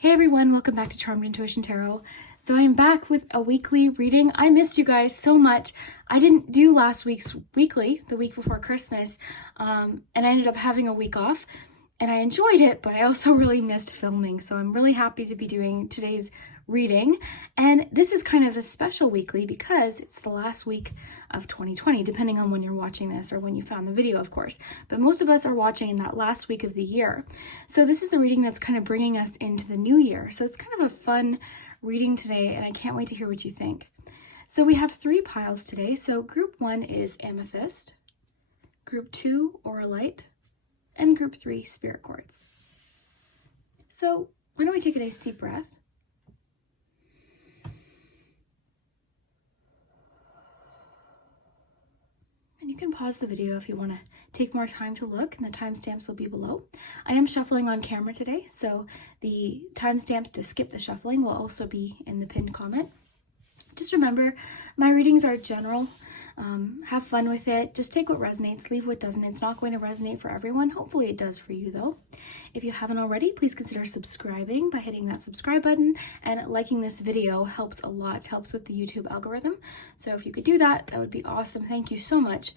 Hey everyone, welcome back to Charmed Intuition Tarot. So I'm back with a weekly reading. I missed you guys so much. I didn't do last week's weekly, the week before Christmas, and I ended up having a week off, and I enjoyed it, but I also really missed filming. So I'm really happy to be doing today's reading, and this is kind of a special weekly because it's the last week of 2020, depending on when you're watching this or when you found the video, of course, but most of us are watching in that last week of the year. So this is the reading that's kind of bringing us into the new year. So it's kind of a fun reading today, and I can't wait to hear what you think. So we have 3 piles today. So group 1 is Amethyst, group 2 Auralite, and group 3 Spirit Quartz. So why don't we take a nice deep breath. You can pause the video if you want to take more time to look, and the timestamps will be below. I am shuffling on camera today, so the timestamps to skip the shuffling will also be in the pinned comment. Just remember, my readings are general. Have fun with it. Just take what resonates, leave what doesn't. It's not going to resonate for everyone. Hopefully it does for you though. If you haven't already, please consider subscribing by hitting that subscribe button, and liking this video helps a lot. It helps with the YouTube algorithm. So if you could do that, that would be awesome. Thank you so much.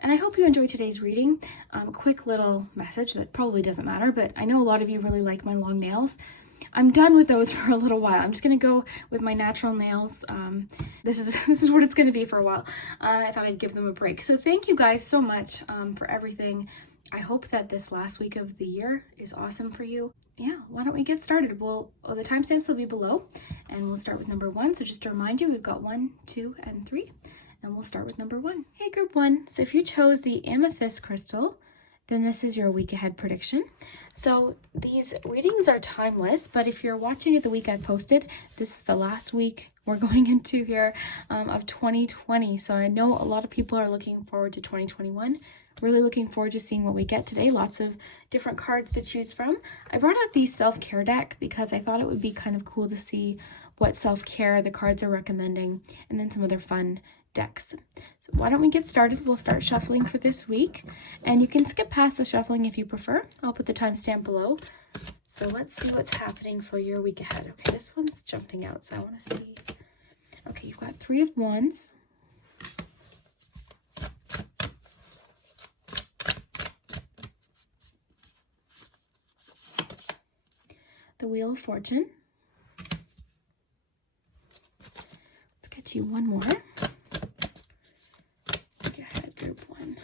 And I hope you enjoyed today's reading. A quick little message that probably doesn't matter, but I know a lot of you really like my long nails. I'm done with those for a little while. I'm just gonna go with my natural nails. This is what it's gonna be for a while. I thought I'd give them a break. So thank you guys so much for everything. I hope that this last week of the year is awesome for you. Yeah, why don't we get started? The timestamps will be below, and we'll start with number 1. So just to remind you, we've got 1, 2, and 3, and we'll start with number 1. Hey, group 1. So if you chose the amethyst crystal, then this is your week ahead prediction. So these readings are timeless, but if you're watching it the week I posted, this is the last week we're going into here of 2020. So I know a lot of people are looking forward to 2021. Really looking forward to seeing what we get today. Lots of different cards to choose from. I brought out the self-care deck because I thought it would be kind of cool to see what self-care the cards are recommending, and then some other fun decks. So why don't we get started? We'll start shuffling for this week, and you can skip past the shuffling if you prefer. I'll put the timestamp below. So let's see what's happening for your week ahead. Okay, this one's jumping out, so I want to see. Okay, you've got 3 of Wands, the Wheel of Fortune. Let's get you one more. Group 1.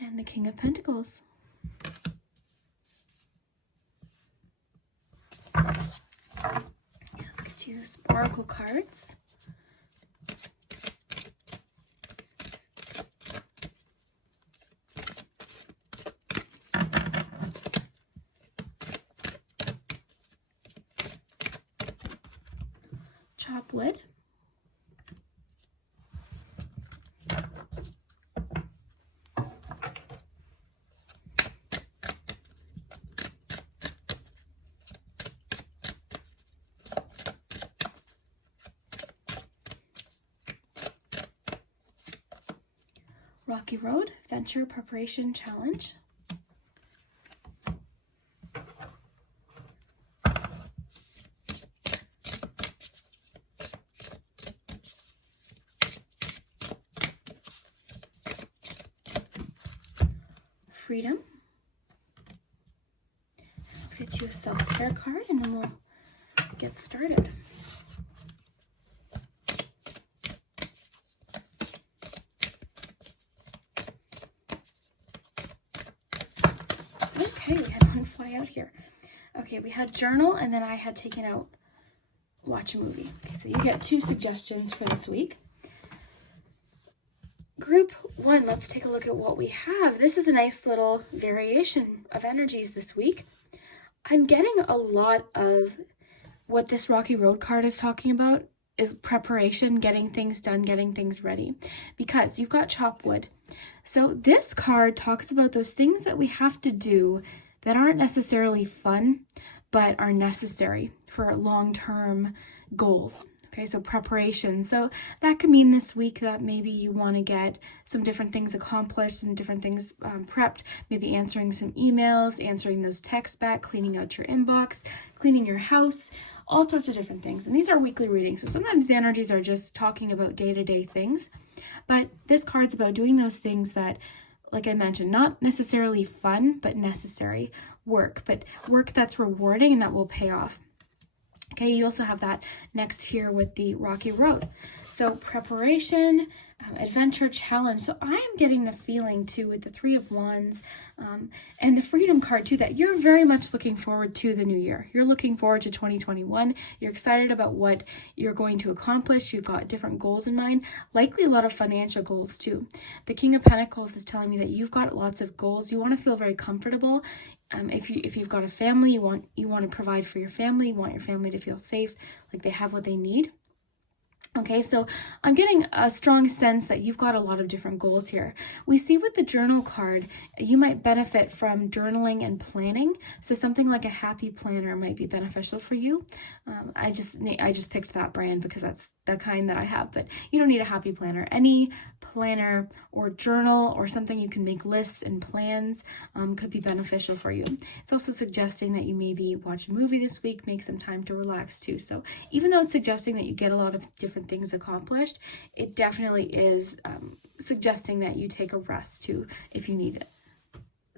And the King of Pentacles. Let's get you some Oracle cards. Chop wood. Rocky Road Venture Preparation Challenge. Freedom. Let's get you a self-care card, and then we'll get started. Okay, we had one fly out here. Okay, we had journal, and then I had taken out watch a movie. Okay, so you get 2 suggestions for this week. Group 1, let's take a look at what we have. This is a nice little variation of energies this week. I'm getting a lot of what this Rocky Road card is talking about is preparation, getting things done, getting things ready, because you've got chop wood. So this card talks about those things that we have to do that aren't necessarily fun, but are necessary for long-term goals. Okay, so preparation. So that could mean this week that maybe you want to get some different things accomplished, some different things prepped, maybe answering some emails, answering those texts back, cleaning out your inbox, cleaning your house, all sorts of different things. And these are weekly readings. So sometimes the energies are just talking about day-to-day things, but this card's about doing those things that, like I mentioned, not necessarily fun, but necessary work, but work that's rewarding and that will pay off. Okay, you also have that next here with the rocky road. So preparation, adventure, challenge. So I am getting the feeling too with the Three of Wands and the Freedom card too, that you're very much looking forward to the new year. You're looking forward to 2021. You're excited about what you're going to accomplish. You've got different goals in mind, likely a lot of financial goals too. The King of Pentacles is telling me that you've got lots of goals. You want to feel very comfortable. If you've got a family, you want to provide for your family. You want your family to feel safe, like they have what they need. Okay, so I'm getting a strong sense that you've got a lot of different goals here. We see with the journal card, you might benefit from journaling and planning. So something like a happy planner might be beneficial for you. I just picked that brand because that's the kind that I have, but you don't need a happy planner. Any planner or journal or something you can make lists and plans could be beneficial for you. It's also suggesting that you maybe watch a movie this week, make some time to relax too. So even though it's suggesting that you get a lot of different things accomplished, it definitely is suggesting that you take a rest too if you need it.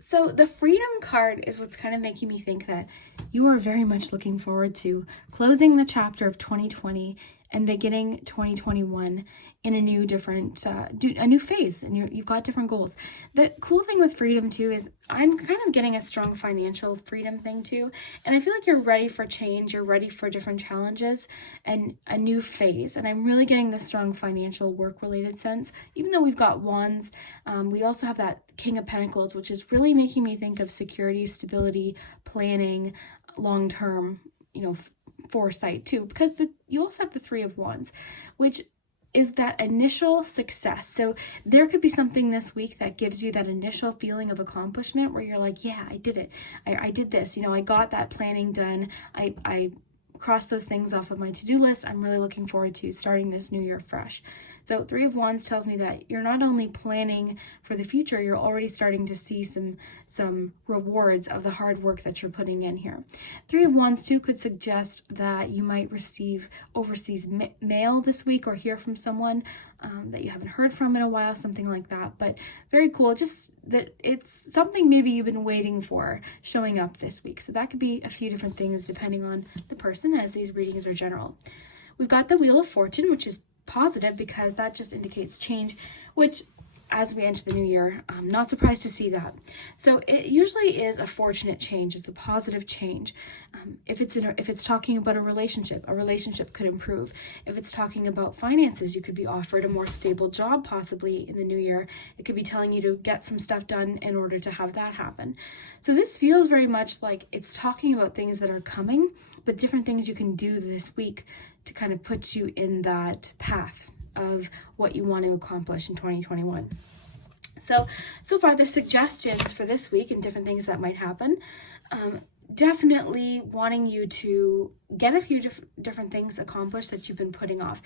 So the Freedom card is what's kind of making me think that you are very much looking forward to closing the chapter of 2020 and beginning 2021 in a new a new phase, and you've got different goals. The cool thing with Freedom too is I'm kind of getting a strong financial freedom thing too, and I feel like you're ready for change, you're ready for different challenges and a new phase, and I'm really getting this strong financial work related sense. Even though we've got Wands, we also have that King of Pentacles, which is really making me think of security, stability, planning, long-term, foresight too, because you also have the Three of Wands, which is that initial success. So there could be something this week that gives you that initial feeling of accomplishment where you're like, yeah, I did it. I did this. I got that planning done. I crossed those things off of my to-do list. I'm really looking forward to starting this new year fresh. So Three of Wands tells me that you're not only planning for the future, you're already starting to see some rewards of the hard work that you're putting in here. Three of Wands too could suggest that you might receive overseas mail this week or hear from someone that you haven't heard from in a while, something like that. But very cool, just that it's something maybe you've been waiting for showing up this week. So that could be a few different things depending on the person, as these readings are general. We've got the Wheel of Fortune, which is positive because that just indicates change, which as we enter the new year, I'm not surprised to see that. So it usually is a fortunate change. It's a positive change. If it's talking about a relationship could improve. If it's talking about finances, you could be offered a more stable job possibly in the new year. It could be telling you to get some stuff done in order to have that happen. So this feels very much like it's talking about things that are coming, but different things you can do this week to kind of put you in that path of what you want to accomplish in 2021. So far the suggestions for this week and different things that might happen, definitely wanting you to get a few different things accomplished that you've been putting off.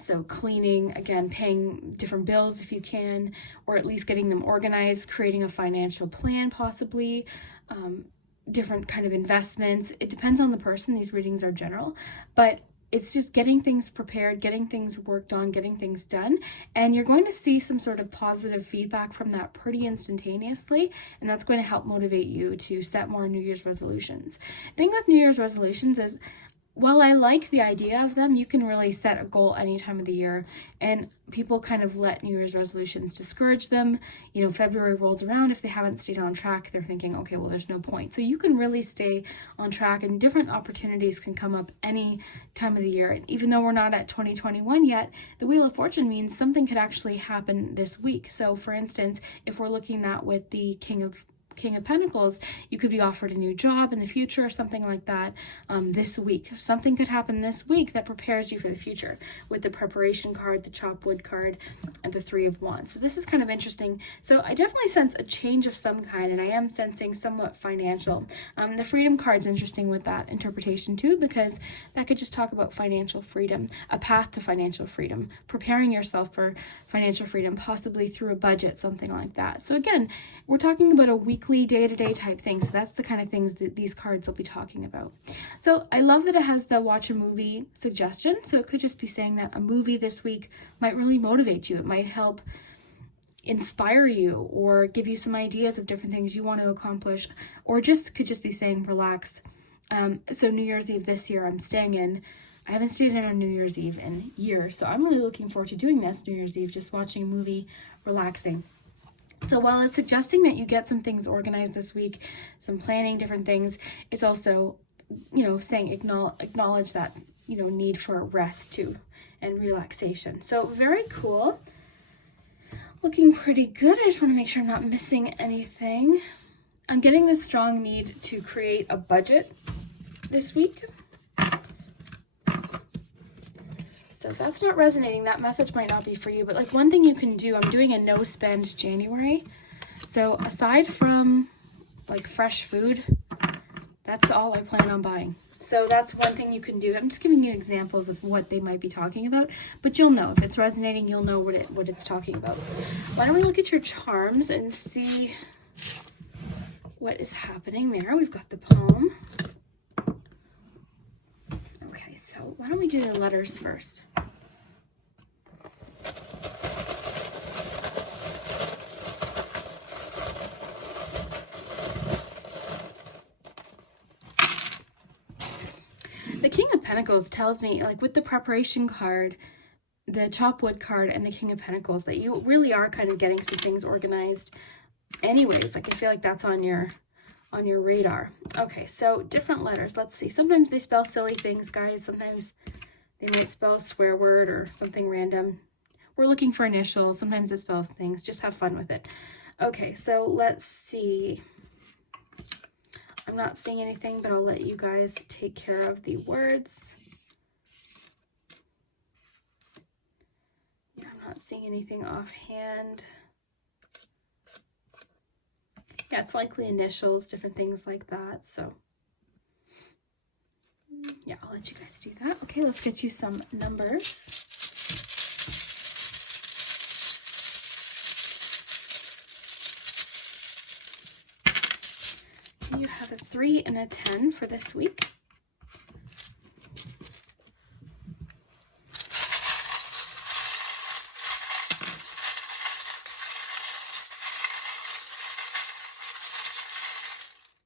So cleaning, again, paying different bills if you can, or at least getting them organized, creating a financial plan possibly, different kind of investments. It depends on the person. These readings are general, but it's just getting things prepared, getting things worked on, getting things done. And you're going to see some sort of positive feedback from that pretty instantaneously. And that's going to help motivate you to set more New Year's resolutions. The thing with New Year's resolutions is, while I like the idea of them, you can really set a goal any time of the year, and people kind of let New Year's resolutions discourage them. February rolls around. If they haven't stayed on track, they're thinking, okay, well, there's no point. So you can really stay on track, and different opportunities can come up any time of the year. And even though we're not at 2021 yet, the Wheel of Fortune means something could actually happen this week. So for instance, if we're looking at with the King of King of Pentacles, you could be offered a new job in the future or something like that this week. Something could happen this week that prepares you for the future, with the preparation card, the chop wood card, and the Three of Wands. So this is kind of interesting. So I definitely sense a change of some kind, and I am sensing somewhat financial. The Freedom card's interesting with that interpretation too, because that could just talk about financial freedom, a path to financial freedom, preparing yourself for financial freedom, possibly through a budget, something like that. So again, we're talking about a weekly, day-to-day type thing. So that's the kind of things that these cards will be talking about. So I love that it has the watch a movie suggestion. So it could just be saying that a movie this week might really motivate you. It might help inspire you or give you some ideas of different things you want to accomplish, or just could just be saying relax. So New Year's Eve this year, I haven't stayed in on New Year's Eve in years, so I'm really looking forward to doing this New Year's Eve, just watching a movie, relaxing. So while it's suggesting that you get some things organized this week, some planning, different things, it's also, saying acknowledge that, need for rest too and relaxation. So very cool. Looking pretty good. I just want to make sure I'm not missing anything. I'm getting this strong need to create a budget this week. So if that's not resonating, that message might not be for you. But like one thing you can do, I'm doing a no spend January. So aside from like fresh food, that's all I plan on buying. So that's one thing you can do. I'm just giving you examples of what they might be talking about, but you'll know if it's resonating, you'll know what it's talking about. Why don't we look at your charms and see what is happening there? We've got the palm. Okay, so why don't we do the letters first? The King of Pentacles tells me, like with the preparation card, the chop wood card, and the King of Pentacles, that you really are kind of getting some things organized anyways. Like I feel like that's on your radar. Okay, so different letters. Let's see. Sometimes they spell silly things, guys. Sometimes they might spell a swear word or something random. We're looking for initials. Sometimes it spells things. Just have fun with it. Okay, so let's see. I'm not seeing anything, but I'll let you guys take care of the words. Yeah, I'm not seeing anything offhand. Yeah, it's likely initials, different things like that. So yeah, I'll let you guys do that. Okay, let's get you some numbers. You have a 3 and a 10 for this week.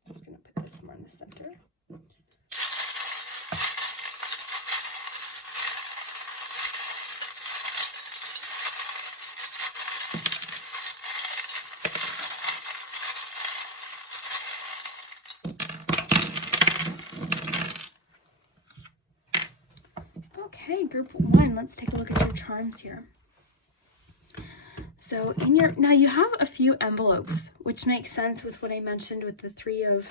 I'm just going to put this more in the center. Okay, group 1, let's take a look at your charms here. So now you have a few envelopes, which makes sense with what I mentioned with the 3 of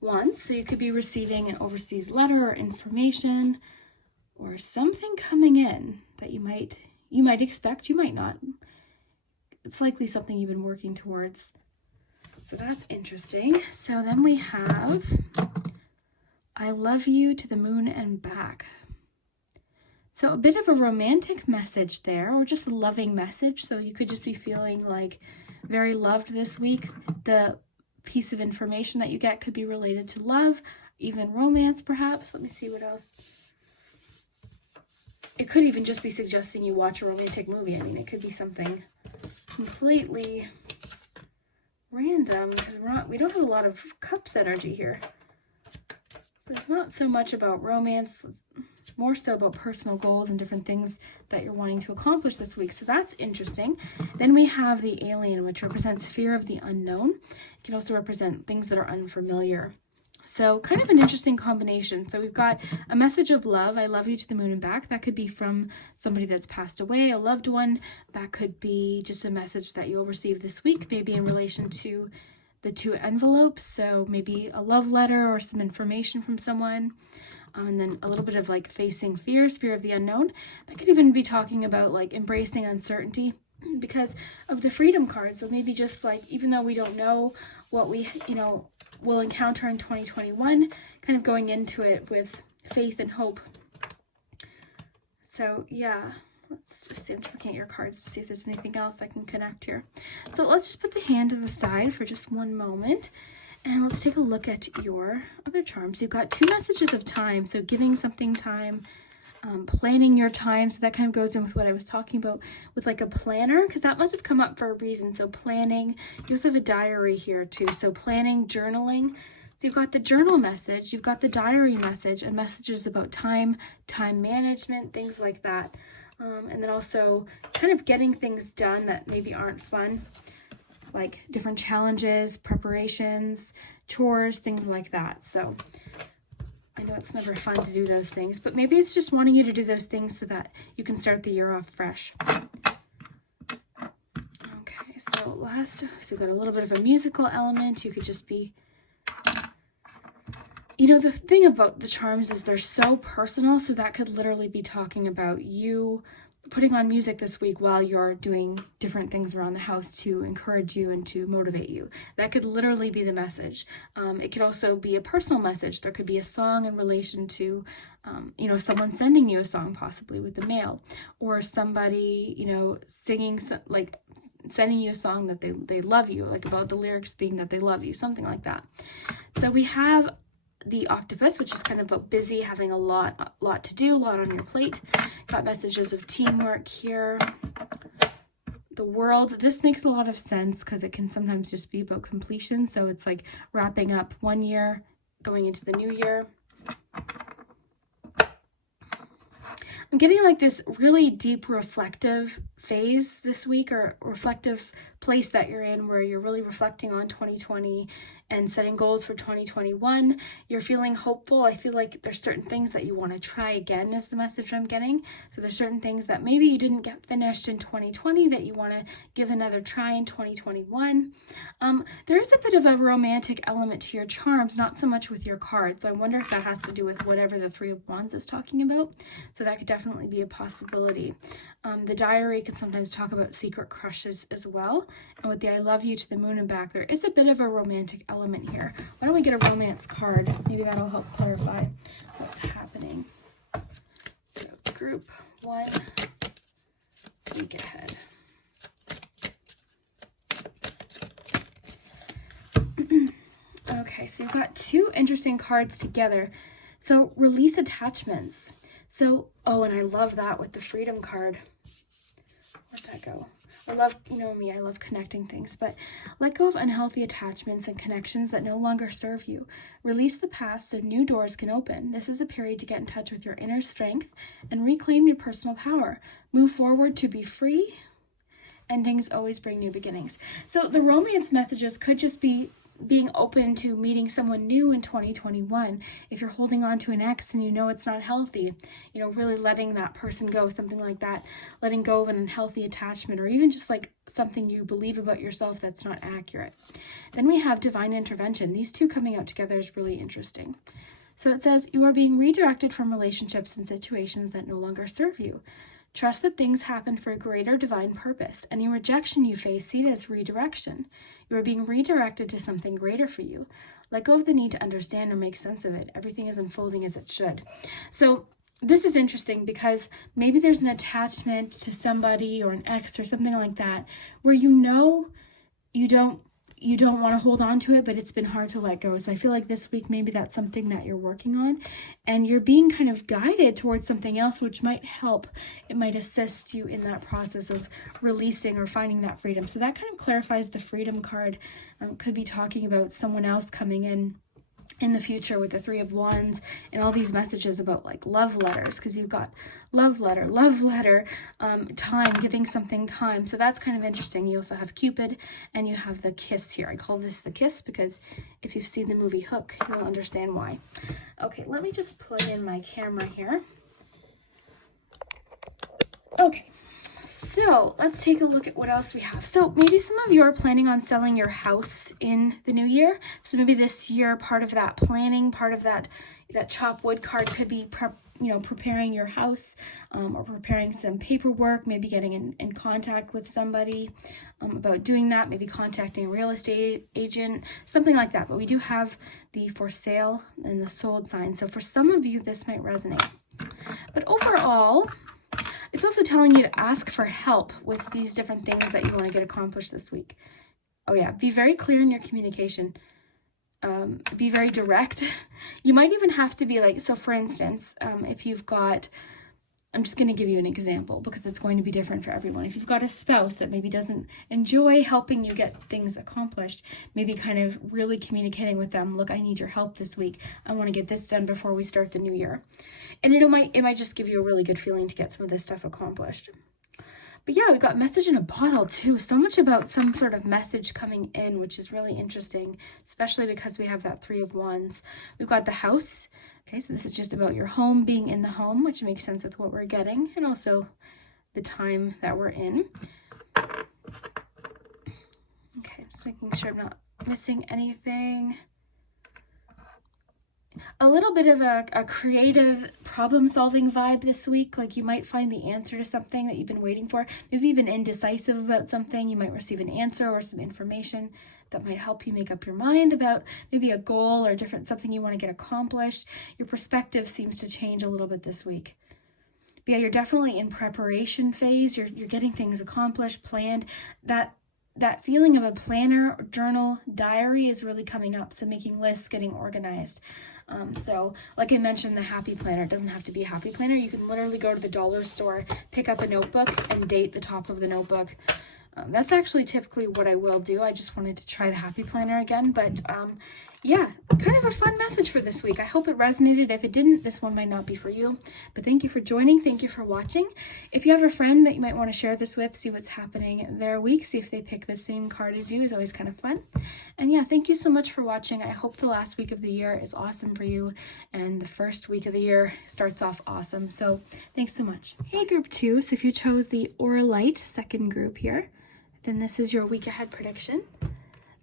Wands. So you could be receiving an overseas letter or information or something coming in that you might expect, you might not. It's likely something you've been working towards. So that's interesting. So then we have I love you to the moon and back. So a bit of a romantic message there, or just a loving message. So you could just be feeling like very loved this week. The piece of information that you get could be related to love, even romance perhaps. Let me see what else. It could even just be suggesting you watch a romantic movie. I mean, it could be something completely random because we don't have a lot of cups energy here. So it's not so much about romance, more so about personal goals and different things that you're wanting to accomplish this week. So that's interesting. Then we have the alien, which represents fear of the unknown. It can also represent things that are unfamiliar. So kind of an interesting combination. So we've got a message of love. I love you to the moon and back. That could be from somebody that's passed away, a loved one. That could be just a message that you'll receive this week, maybe in relation to the 2 envelopes. So maybe a love letter or some information from someone. And then a little bit of like facing fears, fear of the unknown. That could even be talking about like embracing uncertainty because of the freedom card. So maybe just like, even though we don't know what we, will encounter in 2021, kind of going into it with faith and hope. So yeah, let's just see, I'm just looking at your cards to see if there's anything else I can connect here. So let's just put the hand to the side for just one moment. And let's take a look at your other charms. You've got 2 messages of time. So giving something time, planning your time. So that kind of goes in with what I was talking about with like a planner, because that must have come up for a reason. So planning, you also have a diary here too. So planning, journaling. So you've got the journal message, you've got the diary message, and messages about time, time management, things like that. And then also kind of getting things done that maybe aren't fun, like different challenges, preparations, chores, things like that. So I know it's never fun to do those things, but maybe it's just wanting you to do those things so that you can start the year off fresh. Okay, so we've got a little bit of a musical element. You could just be, the thing about the charms is they're so personal, so that could literally be talking about you putting on music this week while you're doing different things around the house to encourage you and to motivate you. That could literally be the message. It could also be a personal message. There could be a song in relation to, someone sending you a song possibly with the mail, or somebody, singing, like sending you a song that they love you, like about the lyrics being that they love you, something like that. So we have the octopus, which is kind of about busy, having a lot to do, a lot on your plate. Got messages of teamwork here. The world, this makes a lot of sense because it can sometimes just be about completion. So it's like wrapping up one year, going into the new year. I'm getting like this really deep reflective phase this week, or reflective place that you're in where you're really reflecting on 2020 and setting goals for 2021. You're feeling hopeful. I feel like there's certain things that you want to try again is the message I'm getting. So there's certain things that maybe you didn't get finished in 2020 that you want to give another try in 2021. There is a bit of a romantic element to your charms, not so much with your cards. So I wonder if that has to do with whatever the 3 of Wands is talking about. So that could definitely be a possibility. The diary can sometimes talk about secret crushes as well. And with the I love you to the moon and back, there is a bit of a romantic element here. Why don't we get a romance card? Maybe that'll help clarify what's happening. So group 1, week ahead. Okay, so you've got 2 interesting cards together. So release attachments. So, and I love that with the freedom card. Where'd that go? I love, me, I love connecting things, but let go of unhealthy attachments and connections that no longer serve you. Release the past so new doors can open. This is a period to get in touch with your inner strength and reclaim your personal power. Move forward to be free. Endings always bring new beginnings. So the romance messages could just be being open to meeting someone new in 2021. If you're holding on to an ex and it's not healthy, really letting that person go, something like that, letting go of an unhealthy attachment, or even just like something you believe about yourself that's not accurate. Then we have divine intervention. These 2 coming out together is really interesting. So it says, you are being redirected from relationships and situations that no longer serve you. Trust that things happen for a greater divine purpose. Any rejection you face, see it as redirection. You are being redirected to something greater for you. Let go of the need to understand or make sense of it. Everything is unfolding as it should. So this is interesting because maybe there's an attachment to somebody or an ex or something like that where you don't want to hold on to it, but it's been hard to let go. So I feel like this week, maybe that's something that you're working on and you're being kind of guided towards something else, which might help. It might assist you in that process of releasing or finding that freedom. So that kind of clarifies the freedom card. Could be talking about someone else coming in the future with the 3 of Wands and all these messages about like love letters, because you've got love letter, time, giving something time. So that's kind of interesting. You also have Cupid and you have the kiss here. I call this the kiss because if you've seen the movie Hook, you'll understand why. Okay, let me just plug in my camera here. Okay, So let's take a look at what else we have. So maybe some of you are planning on selling your house in the new year. So maybe this year, part of that planning, part of that chop wood card could be preparing your house, or preparing some paperwork, maybe getting in contact with somebody about doing that, maybe contacting a real estate agent, something like that. But we do have the for sale and the sold sign. So for some of you, this might resonate. But overall, it's also telling you to ask for help with these different things that you want to get accomplished this week. Oh yeah, be very clear in your communication. Be very direct. You might even have to be like, so for instance, if you've got, I'm just going to give you an example because it's going to be different for everyone. If you've got a spouse that maybe doesn't enjoy helping you get things accomplished, maybe kind of really communicating with them, look, I need your help this week. I want to get this done before we start the new year. And it might just give you a really good feeling to get some of this stuff accomplished. But yeah, we got message in a bottle too. So much about some sort of message coming in, which is really interesting, especially because we have that 3 of Wands. We've got the house. Okay, so this is just about your home, being in the home, which makes sense with what we're getting, and also the time that we're in. Okay, just making sure I'm not missing anything. A little bit of a creative problem-solving vibe this week. Like you might find the answer to something that you've been waiting for. Maybe you've been indecisive about something. You might receive an answer or some information that might help you make up your mind about maybe a goal or something you want to get accomplished. Your perspective seems to change a little bit this week. But yeah, you're definitely in preparation phase. You're getting things accomplished, planned. That feeling of a planner, journal, diary is really coming up. So making lists, getting organized. So like I mentioned, the happy planner, it doesn't have to be a happy planner. You can literally go to the dollar store, pick up a notebook and date the top of the notebook. That's actually typically what I will do. I just wanted to try the happy planner again, but yeah, kind of a fun message for this week. I hope it resonated. If it didn't, this one might not be for you, but thank you for joining. Thank you for watching. If you have a friend that you might want to share this with, see what's happening their week, see if they pick the same card as you, is always kind of fun. And yeah, thank you so much for watching. I hope the last week of the year is awesome for you, and the first week of the year starts off awesome. So thanks so much. Hey, group 2. So if you chose the Aura Light second group here, then this is your week ahead prediction.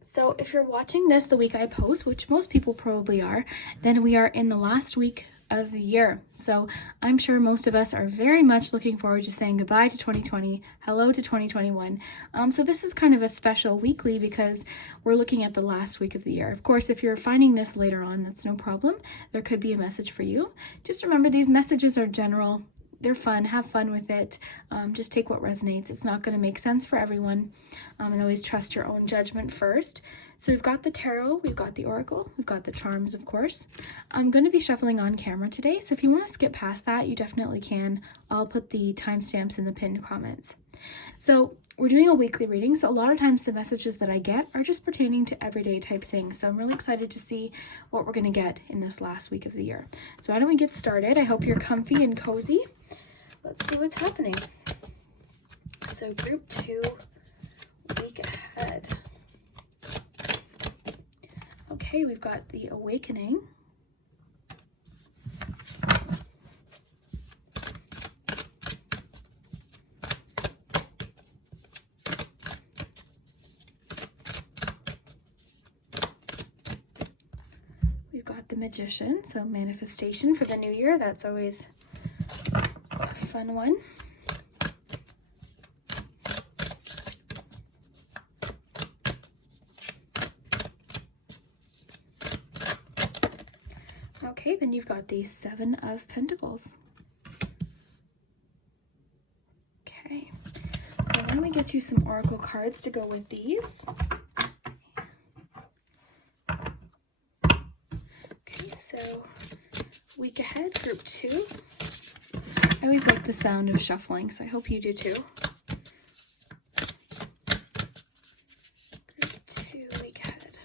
So if you're watching this the week I post, which most people probably are, then we are in the last week of the year. So I'm sure most of us are very much looking forward to saying goodbye to 2020, hello to 2021. So this is kind of a special weekly because we're looking at the last week of the year. Of course, if you're finding this later on, that's no problem. There could be a message for you. Just remember, these messages are general. They're fun. Have fun with it. Just take what resonates. It's not going to make sense for everyone. And always trust your own judgment first. So we've got the tarot, we've got the oracle, we've got the charms, of course. I'm going to be shuffling on camera today, so if you want to skip past that, you definitely can. I'll put the timestamps in the pinned comments. So we're doing a weekly reading, so a lot of times the messages that I get are just pertaining to everyday type things. So I'm really excited to see what we're going to get in this last week of the year. So why don't we get started? I hope you're comfy and cozy. Let's see what's happening. So group 2, week ahead. Okay, we've got the awakening. We've got the magician, so manifestation for the new year. That's always a fun one. Okay, then you've got the 7 of Pentacles. Okay, so why don't we get you some oracle cards to go with these? Okay, so week ahead, group 2. I always like the sound of shuffling, so I hope you do too. Group 2, week ahead.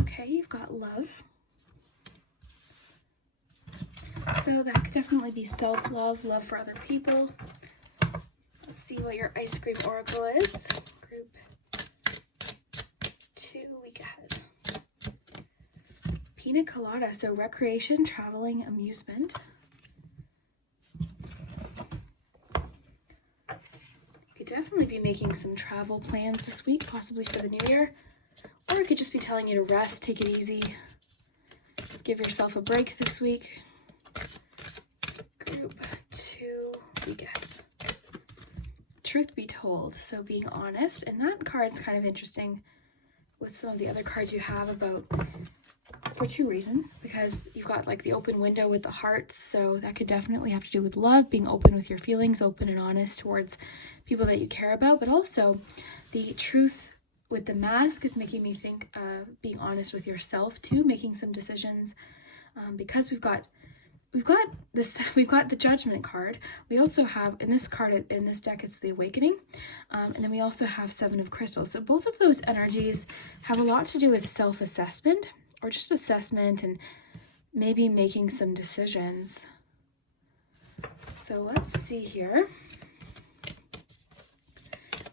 Okay, you've got love. So that could definitely be self-love, love for other people. Let's see what your ice cream oracle is. Group 2, week ahead. Pina colada, so recreation, traveling, amusement. You could definitely be making some travel plans this week, possibly for the new year. Or it could just be telling you to rest, take it easy, give yourself a break this week. Group 2, we get truth be told, so being honest. And that card's kind of interesting with some of the other cards you have about, for two reasons. Because you've got like the open window with the hearts, so that could definitely have to do with love, being open with your feelings, open and honest towards people that you care about. But also the truth with the mask is making me think of being honest with yourself too, making some decisions, because we've got the Judgment card. We also have, in this card, in this deck, it's the Awakening, and then we also have Seven of Crystals. So both of those energies have a lot to do with self-assessment, or just assessment, and maybe making some decisions. So let's see here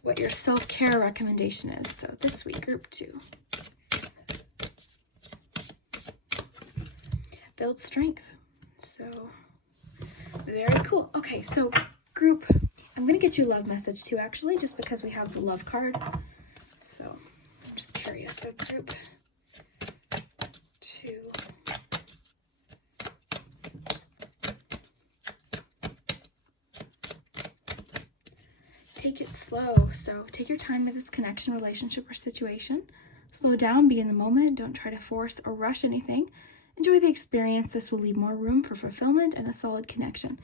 what your self-care recommendation is. So this week, group 2. Build strength. So very cool. Okay, so group, I'm going to get you a love message too, actually, just because we have the love card. So I'm just curious. So group 2. Take it slow. So take your time with this connection, relationship, or situation. Slow down, be in the moment. Don't try to force or rush anything. Enjoy the experience. This will leave more room for fulfillment and a solid connection.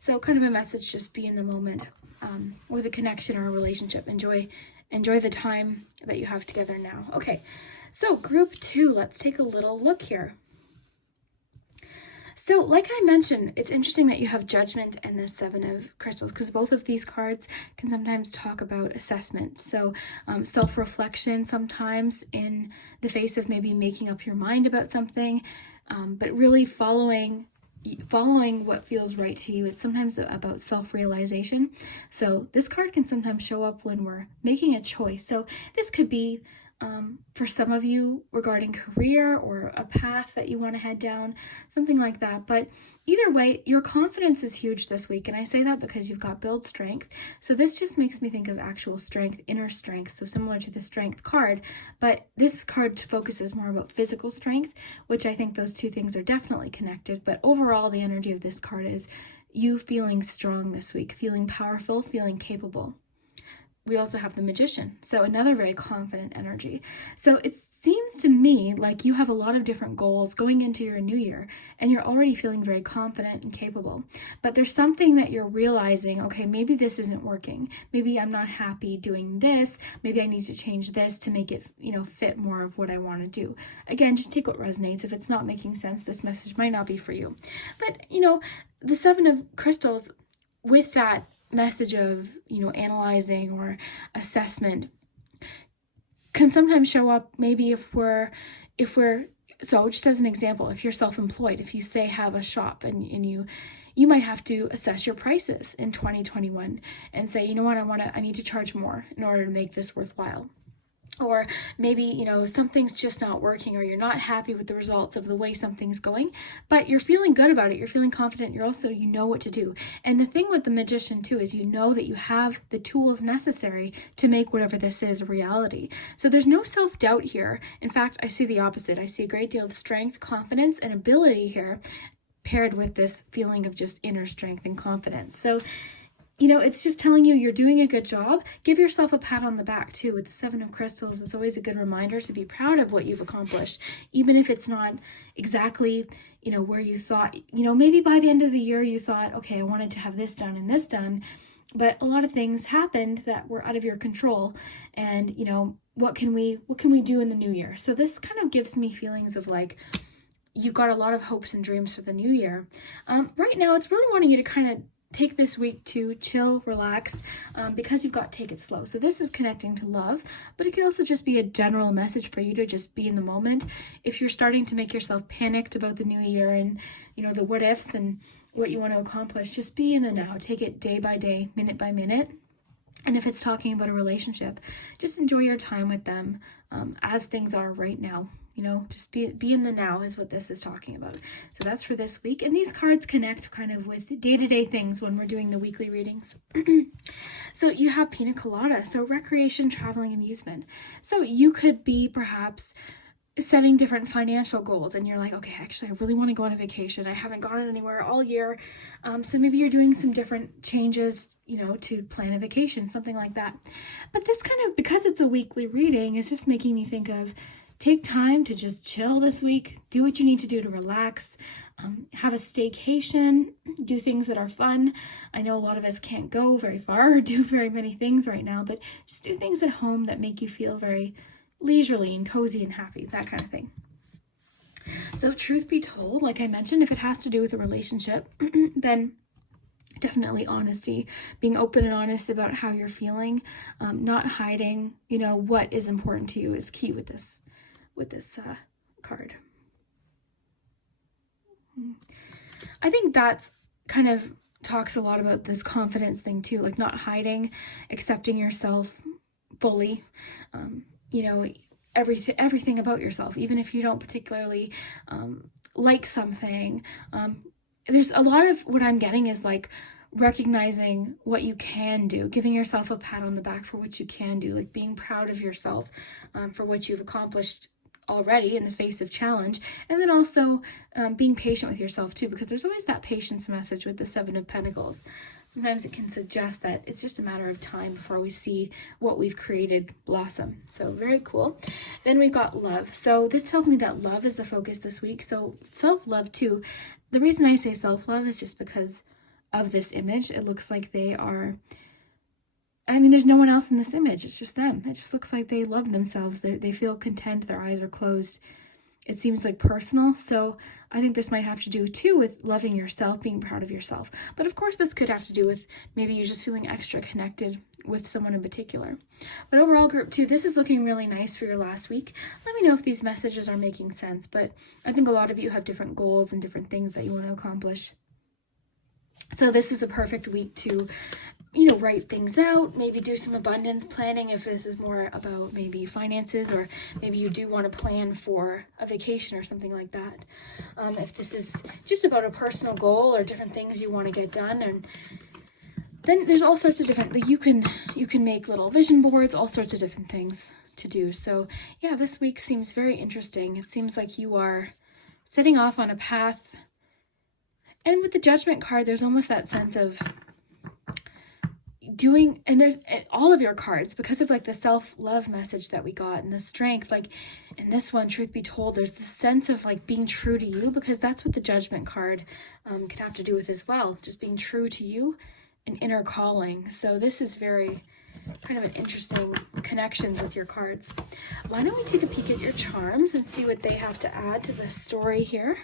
So kind of a message, just be in the moment with a connection or a relationship. Enjoy the time that you have together now. Okay, so group 2, let's take a little look here. So like I mentioned, it's interesting that you have Judgment and the Seven of Crystals, because both of these cards can sometimes talk about assessment. So self-reflection sometimes in the face of maybe making up your mind about something, but really following what feels right to you. It's sometimes about self-realization. So this card can sometimes show up when we're making a choice. So this could be for some of you regarding career or a path that you want to head down, something like that. But either way, your confidence is huge this week. And I say that because you've got build strength. So this just makes me think of actual strength, inner strength. So similar to the strength card, but this card focuses more about physical strength, which I think those two things are definitely connected. But overall, the energy of this card is you feeling strong this week, feeling powerful, feeling capable. We also have the Magician, so another very confident energy. So it seems to me like you have a lot of different goals going into your new year, and you're already feeling very confident and capable. But there's something that you're realizing, okay, maybe this isn't working. Maybe I'm not happy doing this. Maybe I need to change this to make it, fit more of what I want to do. Again, just take what resonates. If it's not making sense, this message might not be for you. But, the Seven of Crystals, with that message of analyzing or assessment, can sometimes show up maybe if we're so just as an example, if you're self-employed, if you say have a shop and you might have to assess your prices in 2021 and say, you know what, I need to charge more in order to make this worthwhile. Or maybe, something's just not working, or you're not happy with the results of the way something's going, but you're feeling good about it. You're feeling confident. You're also, what to do. And the thing with the Magician too is that you have the tools necessary to make whatever this is a reality. So there's no self-doubt here. In fact, I see the opposite. I see a great deal of strength, confidence, and ability here paired with this feeling of just inner strength and confidence. So it's just telling you you're doing a good job. Give yourself a pat on the back too. With the Seven of Crystals, it's always a good reminder to be proud of what you've accomplished, even if it's not exactly, where you thought, maybe by the end of the year you thought, okay, I wanted to have this done and this done, but a lot of things happened that were out of your control. And, what can we do in the new year? So this kind of gives me feelings of like, you've got a lot of hopes and dreams for the new year. Right now, it's really wanting you to kind of take this week to chill, relax, because you've got take it slow. So this is connecting to love, but it could also just be a general message for you to just be in the moment. If you're starting to make yourself panicked about the new year and, the what ifs and what you want to accomplish, just be in the now. Take it day by day, minute by minute. And if it's talking about a relationship, just enjoy your time with them as things are right now. You know, just be in the now is what this is talking about. So that's for this week. And these cards connect kind of with day-to-day things when we're doing the weekly readings. So you have Pina Colada, so recreation, traveling, amusement. So you could be perhaps setting different financial goals, and you're like, okay, actually I really want to go on a vacation. I haven't gone anywhere all year. So maybe you're doing some different changes, you know, to plan a vacation, something like that. But this kind of, because it's a weekly reading, is just making me think of, take time to just chill this week, do what you need to do to relax, have a staycation, do things that are fun. I know a lot of us can't go very far or do very many things right now, but just do things at home that make you feel very leisurely and cozy and happy, that kind of thing. So truth be told, like I mentioned, if it has to do with a relationship, then definitely honesty, being open and honest about how you're feeling, not hiding, you know, what is important to you is key with this card. I think that's kind of talks a lot about this confidence thing too, like not hiding, accepting yourself fully, you know, everything about yourself, even if you don't particularly like something. There's a lot of what I'm getting is like recognizing what you can do, giving yourself a pat on the back for what you can do, like being proud of yourself for what you've accomplished already in the face of challenge, and then also being patient with yourself too, because there's always that patience message with the Seven of Pentacles. Sometimes it can suggest that it's just a matter of time before we see what we've created blossom. So very cool. Then we've got love. So this tells me that love is the focus this week. So self-love too. The reason I say self-love is just because of this image. It looks like they are, I mean, there's no one else in this image. It's just them. It just looks like they love themselves. They feel content. Their eyes are closed. It seems like personal. So I think this might have to do too with loving yourself, being proud of yourself. But of course, this could have to do with maybe you just feeling extra connected with someone in particular. But overall, group 2, this is looking really nice for your last week. Let me know if these messages are making sense. But I think a lot of you have different goals and different things that you want to accomplish. So this is a perfect week to, you know, write things out, maybe do some abundance planning if this is more about maybe finances, or maybe you do want to plan for a vacation or something like that. If this is just about a personal goal or different things you want to get done, and then there's all sorts of different, like you can make little vision boards, all sorts of different things to do. So yeah, this week seems very interesting. It seems like you are setting off on a path. And with the Judgment card, there's almost that sense of doing, and there's all of your cards, because of like the self-love message that we got and the strength, like in this one, truth be told, there's this sense of like being true to you, because that's what the Judgment card can have to do with as well, just being true to you and inner calling. So this is very kind of an interesting connections with your cards. Why don't we take a peek at your charms and see what they have to add to the story here?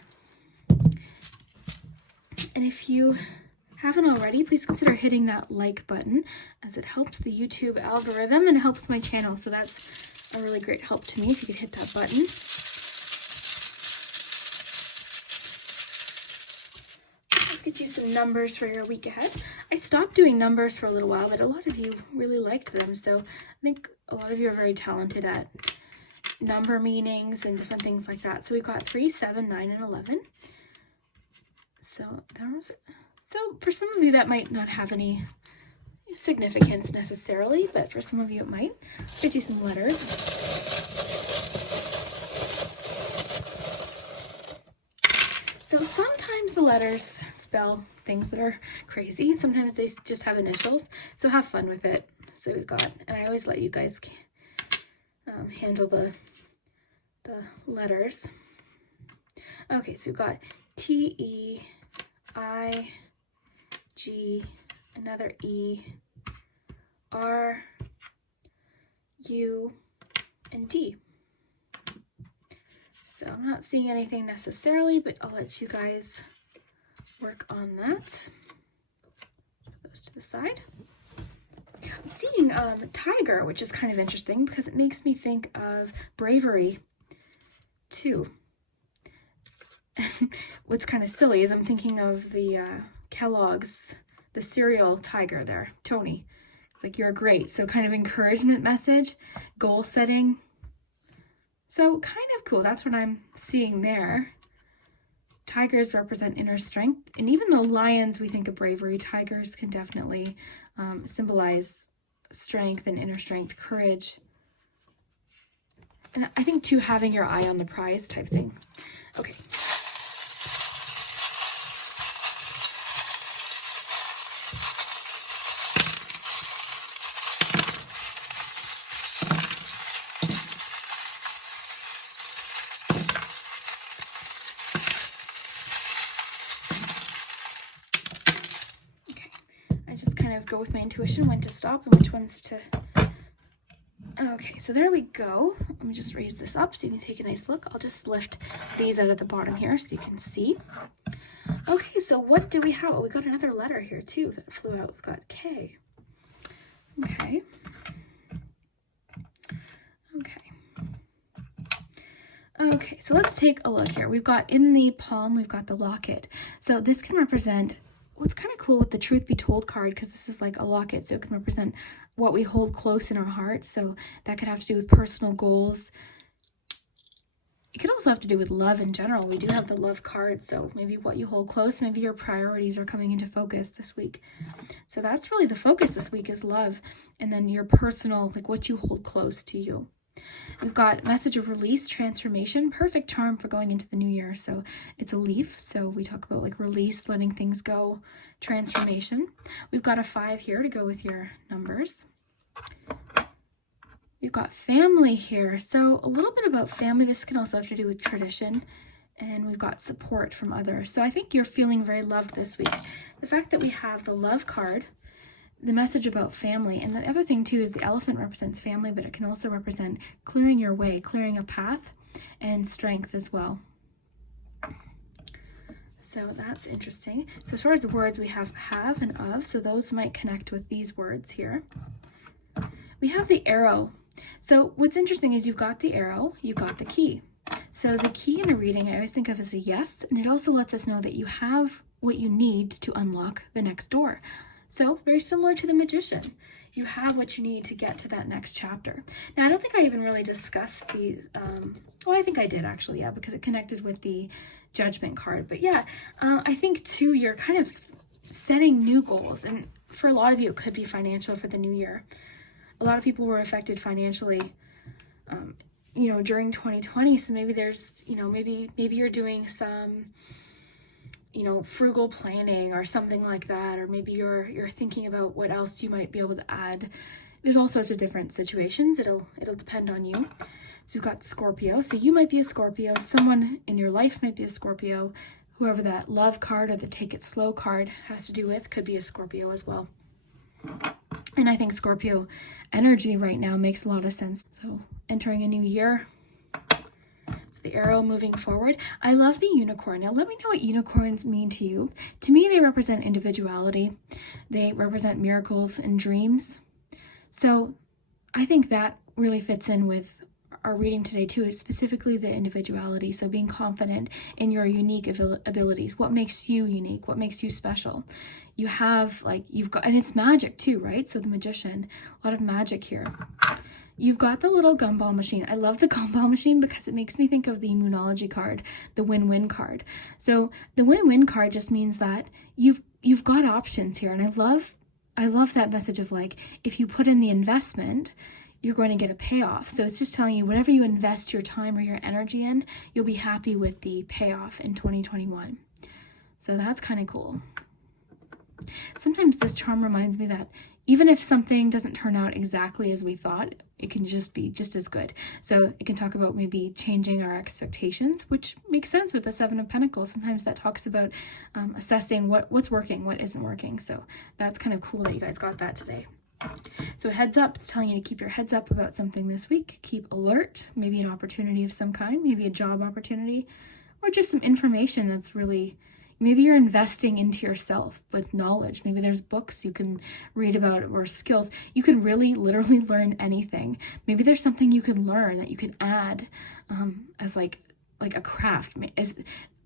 And if you haven't already, please consider hitting that like button, as it helps the YouTube algorithm and helps my channel. So that's a really great help to me if you could hit that button. Let's get you some numbers for your week ahead. I stopped doing numbers for a little while, but a lot of you really liked them. So I think a lot of you are very talented at number meanings and different things like that. So we've got 3, 7, 9, and 11. So for some of you that might not have any significance necessarily, but for some of you it might. Get you some letters. So sometimes the letters spell things that are crazy, and sometimes they just have initials. So have fun with it. So we've got, and I always let you guys handle the letters. Okay, so we've got T-E, I, G, another E, R, U, and D. So I'm not seeing anything necessarily, but I'll let you guys work on that. Put those to the side. I'm seeing tiger, which is kind of interesting because it makes me think of bravery too. What's kind of silly is I'm thinking of the Kellogg's, the cereal tiger there, Tony. It's like you're great. So kind of encouragement message, goal setting. So kind of cool. That's what I'm seeing there. Tigers represent inner strength. And even though lions, we think of bravery, tigers can definitely symbolize strength and inner strength, courage. And I think too, having your eye on the prize type thing. Okay. Go with my intuition, when to stop and which ones to. Okay, so there we go. Let me just raise this up so you can take a nice look. I'll just lift these out at the bottom here so you can see. Okay, so what do we have? Oh, we got another letter here too that flew out. We've got K. Okay. Okay, so let's take a look here. We've got in the palm, we've got the locket. So this can represent what's kind of cool with the Truth Be Told card, because this is like a locket, so it can represent what we hold close in our heart. So that could have to do with personal goals. It could also have to do with love in general. We do have the love card, so maybe what you hold close, maybe your priorities are coming into focus this week. So that's really the focus this week, is love, and then your personal, like what you hold close to you. We've got message of release, transformation, perfect charm for going into the new year. So it's a leaf. So we talk about like release, letting things go, transformation. We've got a 5 here to go with your numbers. We've got family here. So a little bit about family. This can also have to do with tradition. And we've got support from others. So I think you're feeling very loved this week. The fact that we have the love card, the message about family, and the other thing too is the elephant represents family, but it can also represent clearing your way, clearing a path, and strength as well. So that's interesting. So as far as the words, we have and of, so those might connect with these words here. We have the arrow. So what's interesting is you've got the arrow, you've got the key. So the key in a reading I always think of as a yes, and it also lets us know that you have what you need to unlock the next door. So very similar to the magician, you have what you need to get to that next chapter. Now, I don't think I even really discussed these. Well, I think I did actually, yeah, because it connected with the judgment card. But yeah, I think too, you're kind of setting new goals. And for a lot of you, it could be financial for the new year. A lot of people were affected financially, during 2020. So maybe there's, maybe you're doing some, frugal planning or something like that, or maybe you're thinking about what else you might be able to add. There's all sorts of different situations. It'll depend on you. So you've got Scorpio. So you might be a Scorpio. Someone in your life might be a Scorpio. Whoever that love card or the take it slow card has to do with could be a Scorpio as well. And I think Scorpio energy right now makes a lot of sense. So entering a new year. The arrow moving forward. I love the unicorn. Now let me know what unicorns mean to you. To me, they represent individuality. They represent miracles and dreams. So I think that really fits in with our reading today too, is specifically the individuality. So being confident in your unique abilities. What makes you unique? What makes you special? You have and it's magic too, right? So the magician, a lot of magic here. You've got the little gumball machine. I love the gumball machine because it makes me think of the Moonology card, the win-win card. So the win-win card just means that you've got options here. And I love that message of like, if you put in the investment, you're going to get a payoff. So it's just telling you whatever you invest your time or your energy in, you'll be happy with the payoff in 2021. So that's kind of cool. Sometimes this charm reminds me that even if something doesn't turn out exactly as we thought, it can just be just as good. So it can talk about maybe changing our expectations, which makes sense with the 7 of Pentacles. Sometimes that talks about assessing what's working, what isn't working. So that's kind of cool that you guys got that today. So heads up, it's telling you to keep your heads up about something this week. Keep alert, maybe an opportunity of some kind, maybe a job opportunity, or just some information that's really, maybe you're investing into yourself with knowledge. Maybe there's books you can read about or skills. You can really literally learn anything. Maybe there's something you can learn that you can add as like a craft.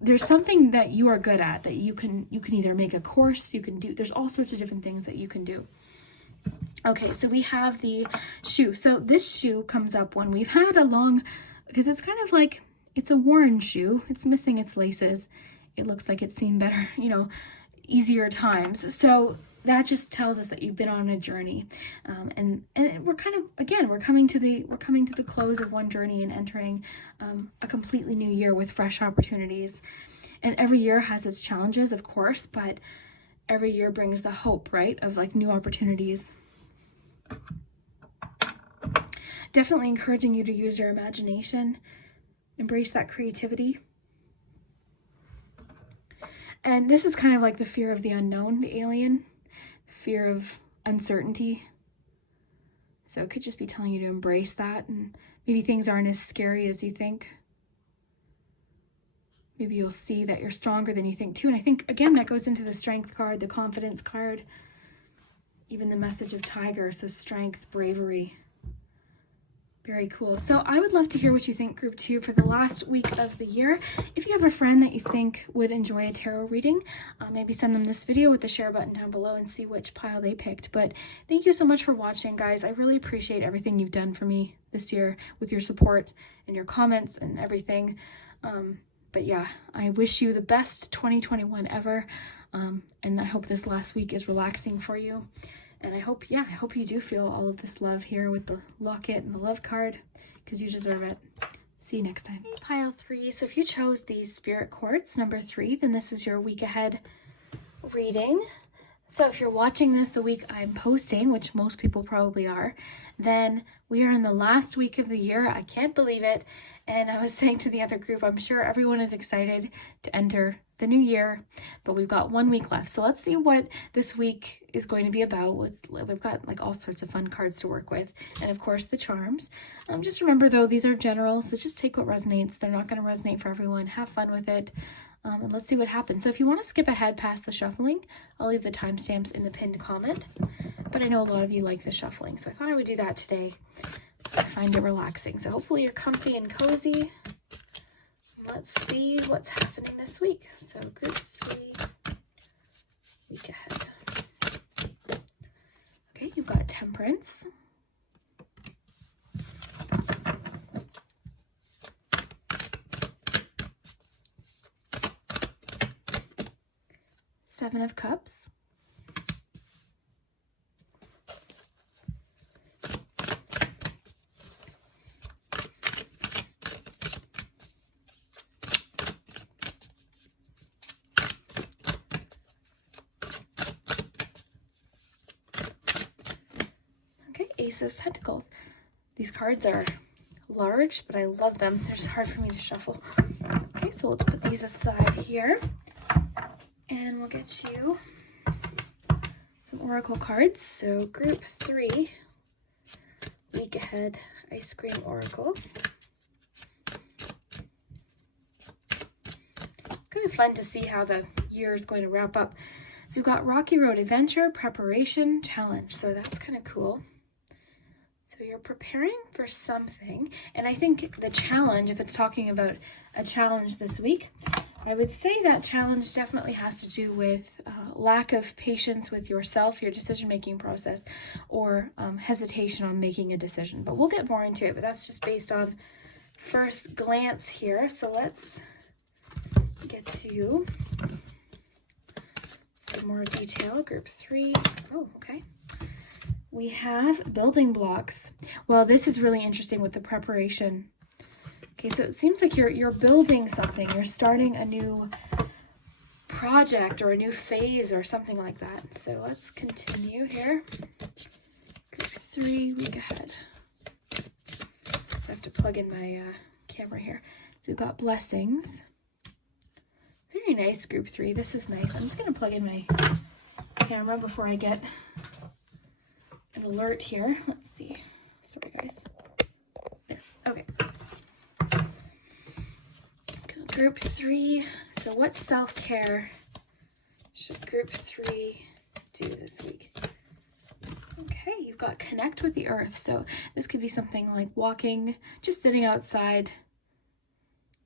There's something that you are good at that you can either make a course, you can do. There's all sorts of different things that you can do. Okay, so we have the shoe. So this shoe comes up when we've had a long, because it's kind of like, it's a worn shoe. It's missing its laces. It looks like it's seen better, you know, easier times. So that just tells us that you've been on a journey, and we're kind of, again, we're coming to the close of one journey and entering a completely new year with fresh opportunities. And every year has its challenges, of course, but every year brings the hope, right, of like new opportunities. Definitely encouraging you to use your imagination, embrace that creativity. And this is kind of like the fear of the unknown, the alien, fear of uncertainty. So it could just be telling you to embrace that, and maybe things aren't as scary as you think. Maybe you'll see that you're stronger than you think too. And I think, again, that goes into the strength card, the confidence card, even the message of tiger. So strength, bravery. Very cool. So I would love to hear what you think, group 2, for the last week of the year. If you have a friend that you think would enjoy a tarot reading, maybe send them this video with the share button down below and see which pile they picked. But thank you so much for watching, guys. I really appreciate everything you've done for me this year with your support and your comments and everything. But yeah, I wish you the best 2021 ever. And I hope this last week is relaxing for you. And I hope you do feel all of this love here with the locket and the love card, because you deserve it. See you next time. Pile 3. So if you chose these spirit quartz, number 3, then this is your week ahead reading. So if you're watching this the week I'm posting, which most people probably are, then we are in the last week of the year. I can't believe it. And I was saying to the other group, I'm sure everyone is excited to enter the new year, but we've got 1 week left. So let's see what this week is going to be about. We've got like all sorts of fun cards to work with, and of course the charms. Just remember though, these are general, so just take what resonates. They're not going to resonate for everyone. Have fun with it, and let's see what happens. So if you want to skip ahead past the shuffling, I'll leave the timestamps in the pinned comment, but I know a lot of you like the shuffling, so I thought I would do that today. I find it relaxing. So hopefully you're comfy and cozy. Let's see what's happening this week. So group 3, week ahead. Okay, you've got Temperance. Seven of Cups. Ace of Pentacles. These cards are large, but I love them. They're just hard for me to shuffle. Okay, so let's put these aside here, and we'll get you some oracle cards. So group 3, week ahead, ice cream oracle. Kind of fun to see how the year is going to wrap up. So we've got Rocky Road, Adventure, Preparation, Challenge. So that's kind of cool. So you're preparing for something, and I think the challenge, if it's talking about a challenge this week, I would say that challenge definitely has to do with lack of patience with yourself, your decision-making process, or hesitation on making a decision. But we'll get more into it, but that's just based on first glance here. So let's get to some more detail. Group 3. Oh, okay. We have building blocks. Well, this is really interesting with the preparation. Okay, so it seems like you're building something. You're starting a new project or a new phase or something like that. So let's continue here. Group 3, week ahead. I have to plug in my camera here. So we've got blessings. Very nice, group 3. This is nice. I'm just going to plug in my camera before I get an alert here. Let's see. Sorry, guys. There. Okay. Group 3. So what self-care should group 3 do this week? Okay, you've got connect with the earth. So this could be something like walking, just sitting outside,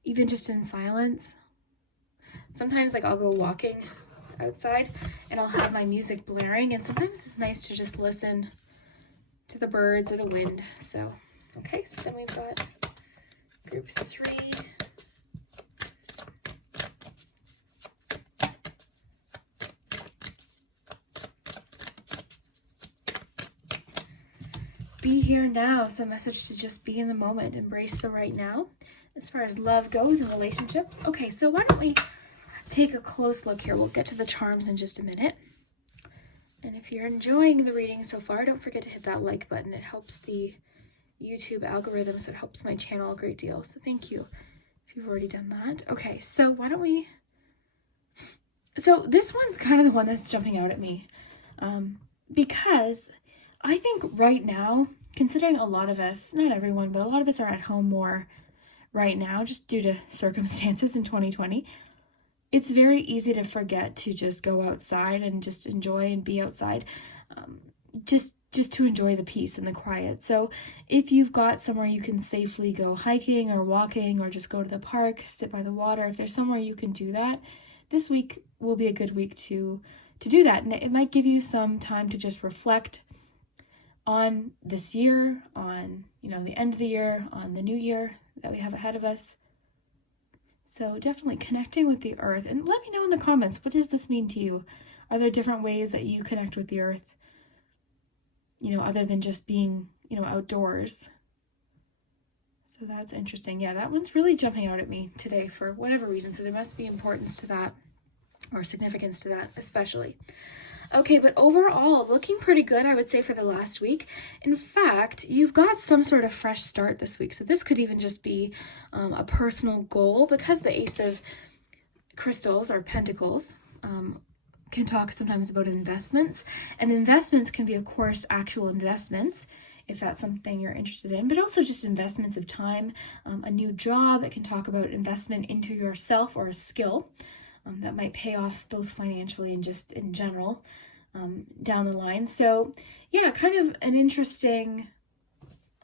even just in silence. Sometimes like I'll go walking outside, and I'll have my music blaring, and sometimes it's nice to just listen to the birds or the wind. So, okay, so then we've got group 3. Be here now. So, message to just be in the moment, embrace the right now as far as love goes in relationships. Okay, so why don't we take a close look here. We'll get to the charms in just a minute. And if you're enjoying the reading so far, don't forget to hit that like button. It helps the YouTube algorithm, so it helps my channel a great deal. So thank you if you've already done that. Okay, so why don't we... So this one's kind of the one that's jumping out at me. Because I think right now, considering a lot of us, not everyone, but a lot of us are at home more right now, just due to circumstances in 2020, it's very easy to forget to just go outside and just enjoy and be outside, just to enjoy the peace and the quiet. So if you've got somewhere you can safely go hiking or walking or just go to the park, sit by the water, if there's somewhere you can do that, this week will be a good week to do that. And it might give you some time to just reflect on this year, on, the end of the year, on the new year that we have ahead of us. So definitely connecting with the earth. And let me know in the comments, what does this mean to you? Are there different ways that you connect with the earth, other than just being, outdoors? So that's interesting. Yeah, that one's really jumping out at me today for whatever reason. So there must be importance to that, or significance to that especially. Okay, but overall, looking pretty good, I would say, for the last week. In fact, you've got some sort of fresh start this week. So this could even just be a personal goal, because the Ace of Crystals, or Pentacles, can talk sometimes about investments. And investments can be, of course, actual investments, if that's something you're interested in, but also just investments of time, a new job. It can talk about investment into yourself or a skill. That might pay off both financially and just in general down the line. So yeah, kind of an interesting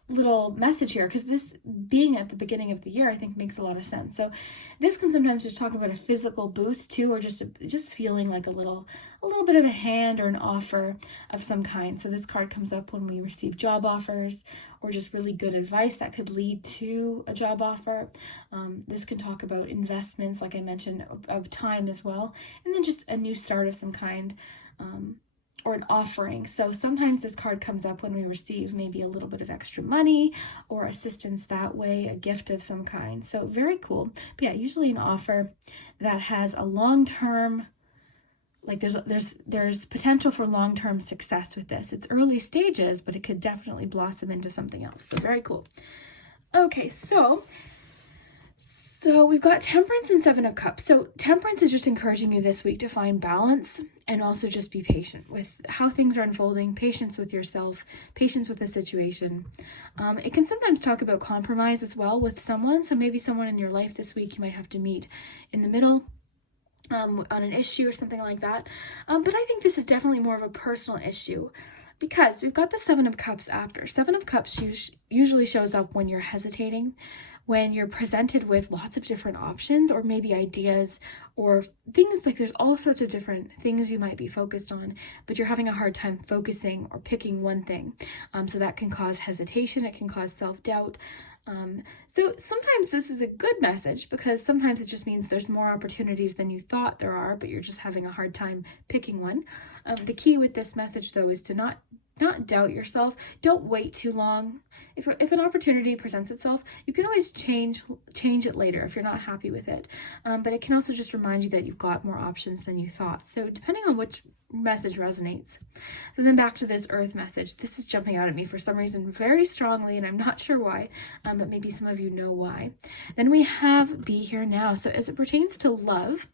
little message here, because this being at the beginning of the year, I think makes a lot of sense. So this can sometimes just talk about a physical boost too, or just feeling like a little bit of a hand or an offer of some kind. So this card comes up when we receive job offers, or just really good advice that could lead to a job offer. This can talk about investments, like I mentioned, of time as well, and then just a new start of some kind, or an offering. So sometimes this card comes up when we receive maybe a little bit of extra money or assistance that way, a gift of some kind. So very cool. But yeah, usually an offer that has a long-term, like there's potential for long-term success with this. It's early stages, but it could definitely blossom into something else. So very cool. Okay, so we've got Temperance and Seven of Cups. So Temperance is just encouraging you this week to find balance and also just be patient with how things are unfolding, patience with yourself, patience with the situation. It can sometimes talk about compromise as well with someone. So maybe someone in your life this week you might have to meet in the middle on an issue or something like that. But I think this is definitely more of a personal issue, because we've got the Seven of Cups after. Seven of Cups usually shows up when you're hesitating, when you're presented with lots of different options, or maybe ideas or things, like there's all sorts of different things you might be focused on, but you're having a hard time focusing or picking one thing. So that can cause hesitation. It can cause self-doubt. So sometimes this is a good message, because sometimes it just means there's more opportunities than you thought there are, but you're just having a hard time picking one. The key with this message, though, is to not doubt yourself. Don't wait too long. If an opportunity presents itself, you can always change it later if you're not happy with it. But it can also just remind you that you've got more options than you thought. So depending on which message resonates. So then back to this Earth message. This is jumping out at me for some reason very strongly, and I'm not sure why, but maybe some of you know why. Then we have Be Here Now. So as it pertains to love,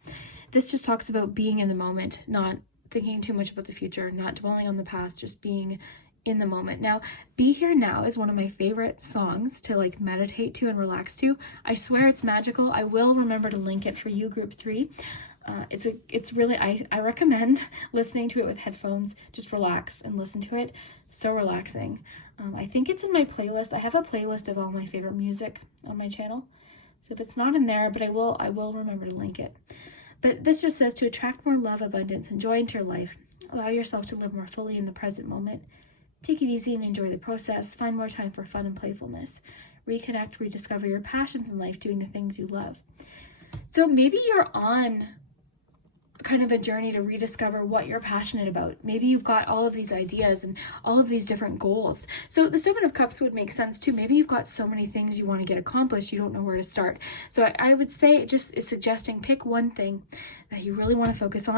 this just talks about being in the moment, not thinking too much about the future, not dwelling on the past, just being in the moment. Now, Be Here Now is one of my favorite songs to like meditate to and relax to. I swear it's magical. I will remember to link it for you, group 3. It's really, I recommend listening to it with headphones. Just relax and listen to it. So relaxing. I think it's in my playlist. I have a playlist of all my favorite music on my channel. So if it's not in there, but I will remember to link it. But this just says to attract more love, abundance, and joy into your life. Allow yourself to live more fully in the present moment. Take it easy and enjoy the process. Find more time for fun and playfulness. Reconnect, rediscover your passions in life, doing the things you love. So maybe you're on kind of a journey to rediscover what you're passionate about. Maybe you've got all of these ideas and all of these different goals. So the Seven of Cups would make sense too. Maybe you've got so many things you want to get accomplished, you don't know where to start. So I would say it just is suggesting pick one thing that you really want to focus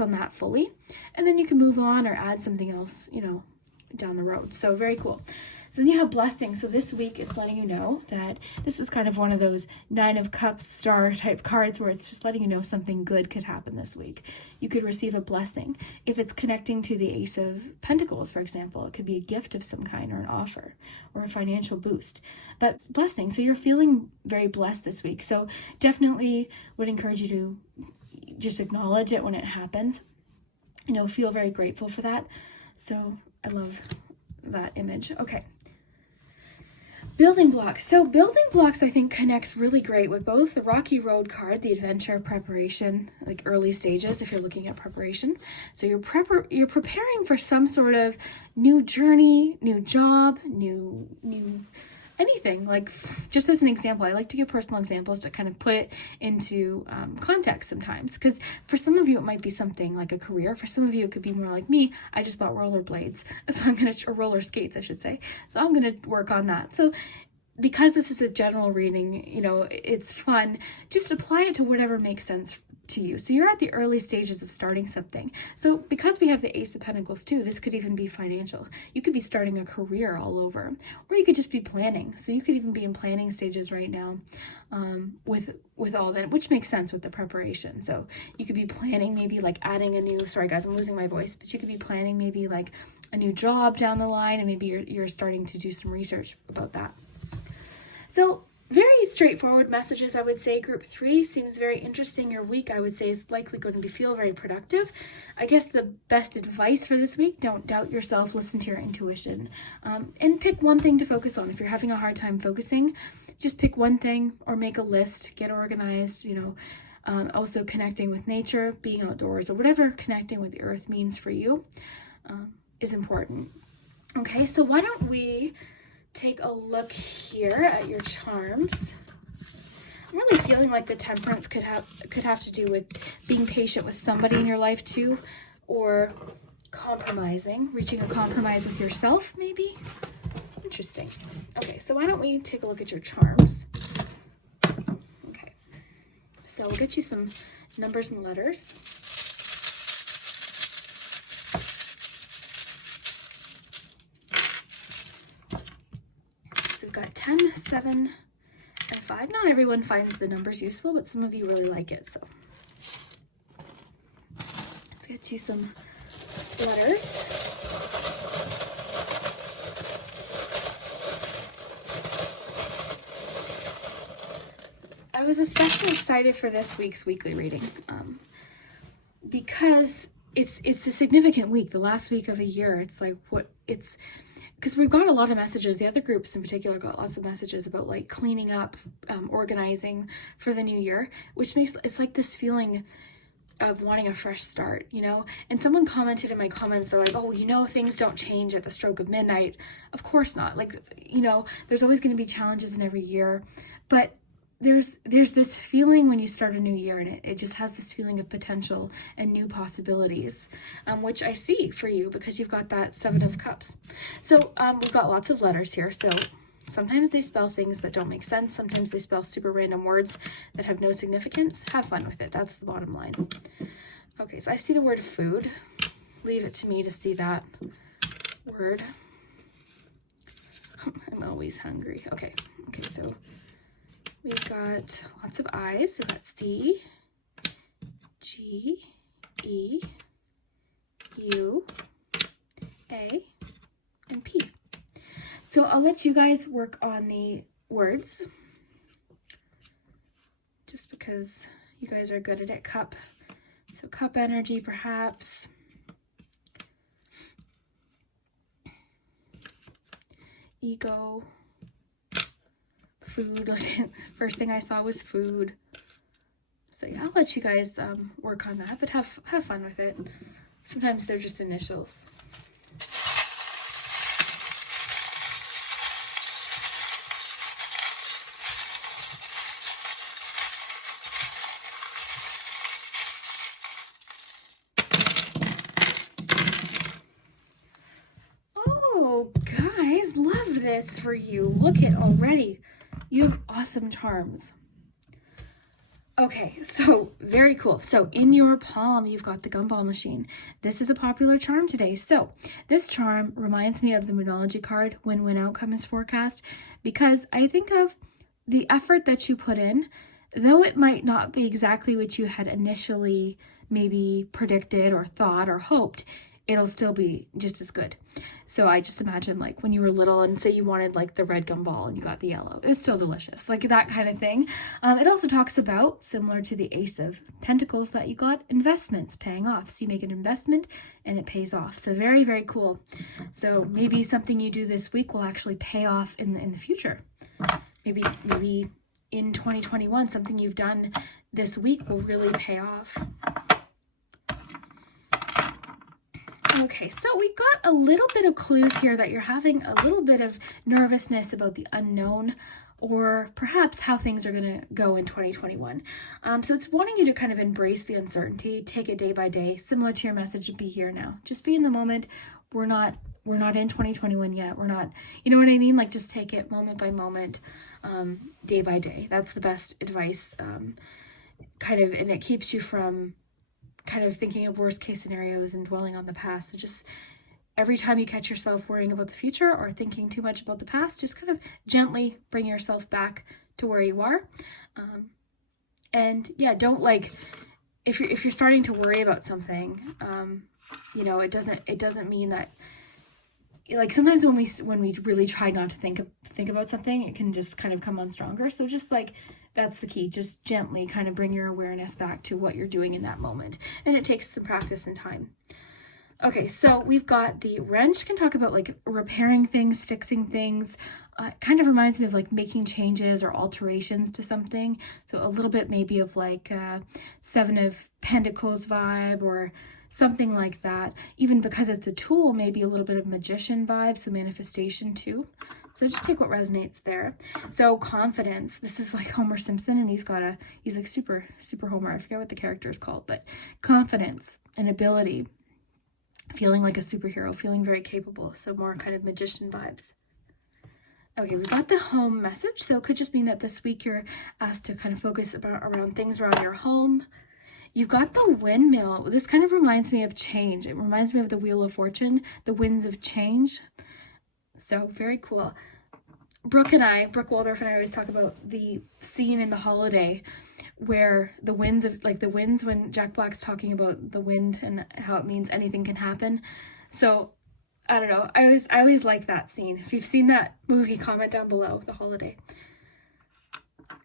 on that fully, and then you can move on or add something else, down the road. So very cool. So then you have blessing. So this week it's letting you know that this is kind of one of those Nine of Cups star type cards where it's just letting you know something good could happen this week. You could receive a blessing. If it's connecting to the Ace of Pentacles, for example, it could be a gift of some kind or an offer or a financial boost. But blessing. So you're feeling very blessed this week. So definitely would encourage you to just acknowledge it when it happens. Feel very grateful for that. So I love that image. Okay. Building blocks. So building blocks, I think, connects really great with both the Rocky Road card, the adventure preparation, like early stages if you're looking at preparation. So you're preparing for some sort of new journey, new job, new anything. Like, just as an example, I like to give personal examples to kind of put it into context sometimes, because for some of you it might be something like a career. For some of you it could be more like me. I just bought rollerblades, so or roller skates I should say, so I'm gonna work on that. So because this is a general reading, it's fun, just apply it to whatever makes sense to you. So you're at the early stages of starting something. So because we have the Ace of Pentacles too, this could even be financial. You could be starting a career all over, or you could just be planning. So you could even be in planning stages right now with all that, which makes sense with the preparation. So you could be planning maybe like adding a new, sorry guys, I'm losing my voice, but you could be planning maybe like a new job down the line, and maybe you're starting to do some research about that. So very straightforward messages, I would say. Group 3 seems very interesting. Your week, I would say, is likely going to feel very productive. I guess the best advice for this week, don't doubt yourself, listen to your intuition, and pick one thing to focus on. If you're having a hard time focusing, just pick one thing or make a list, get organized, also connecting with nature, being outdoors, or whatever connecting with the earth means for you is important. Okay, so why don't we take a look here at your charms. I'm really feeling like the Temperance could have to do with being patient with somebody in your life too, or compromising, reaching a compromise with yourself maybe. Interesting. Okay, so why don't we take a look at your charms. Okay, so we'll get you some numbers and letters. Got 10, 7, and 5. Not everyone finds the numbers useful, but some of you really like it. So let's get you some letters. I was especially excited for this week's weekly reading because it's a significant week, the last week of a year. It's like because we've got a lot of messages. The other groups in particular got lots of messages about like cleaning up, organizing for the new year, which makes it's like this feeling of wanting a fresh start, And someone commented in my comments, they're like, oh, things don't change at the stroke of midnight. Of course not. Like, there's always going to be challenges in every year, but there's this feeling when you start a new year, and it just has this feeling of potential and new possibilities, which I see for you because you've got that 7 of Cups. So we've got lots of letters here. So sometimes they spell things that don't make sense. Sometimes they spell super random words that have no significance. Have fun with it. That's the bottom line. Okay, so I see the word food. Leave it to me to see that word. I'm always hungry. Okay, so we've got lots of I's. We've got C, G, E, U, A, and P. So I'll let you guys work on the words, just because you guys are good at it. Cup. So cup energy, perhaps. Ego. Food, like first thing I saw was food. So yeah, I'll let you guys work on that, but have fun with it. Sometimes they're just initials. Oh, guys, love this for you. Look at already. You have awesome charms. Okay, so very cool. So in your palm, you've got the gumball machine. This is a popular charm today. So this charm reminds me of the Moonology card, win-win outcome is forecast, because I think of the effort that you put in, though it might not be exactly what you had initially maybe predicted or thought or hoped, it'll still be just as good. So I just imagine like when you were little and say you wanted like the red gumball and you got the yellow, it's still delicious, like that kind of thing. It also talks about, similar to the Ace of Pentacles that you got, investments paying off. So you make an investment and it pays off. So very, very cool. So maybe something you do this week will actually pay off in the future. Maybe in 2021, something you've done this week will really pay off. Okay, so we got a little bit of clues here that you're having a little bit of nervousness about the unknown, or perhaps how things are going to go in 2021. So it's wanting you to kind of embrace the uncertainty, take it day by day, similar to your message of be here now. Just be in the moment. We're not in 2021 yet. We're not, you know what I mean? Like just take it moment by moment, day by day. That's the best advice, and it keeps you from kind of thinking of worst case scenarios and dwelling on the past. So just every time you catch yourself worrying about the future or thinking too much about the past, just kind of gently bring yourself back to where you are. And yeah, don't like, if you're starting to worry about something, you know, it doesn't mean that, like sometimes when we really try not to think about something, it can just kind of come on stronger. So just like, that's the key. Just gently kind of bring your awareness back to what you're doing in that moment. And it takes some practice and time. Okay, so we've got the wrench, can talk about like repairing things, fixing things. Kind of reminds me of like making changes or alterations to something. So a little bit maybe of like Seven of Pentacles vibe or something like that. Even because it's a tool, maybe a little bit of magician vibe, so manifestation too. So just take what resonates there. So confidence, this is like Homer Simpson, and he's like super Homer. I forget what the character is called, but confidence and ability, feeling like a superhero, feeling very capable. So more kind of magician vibes. Okay, we've got the home message. So it could just mean that this week you're asked to kind of focus around things around your home. You've got the windmill. This kind of reminds me of change. It reminds me of the Wheel of Fortune, the winds of change. So very cool. Brooke Waldorf and I always talk about the scene in The Holiday where the winds when Jack Black's talking about the wind and how it means anything can happen. So I don't know. I always like that scene. If you've seen that movie, comment down below. The Holiday.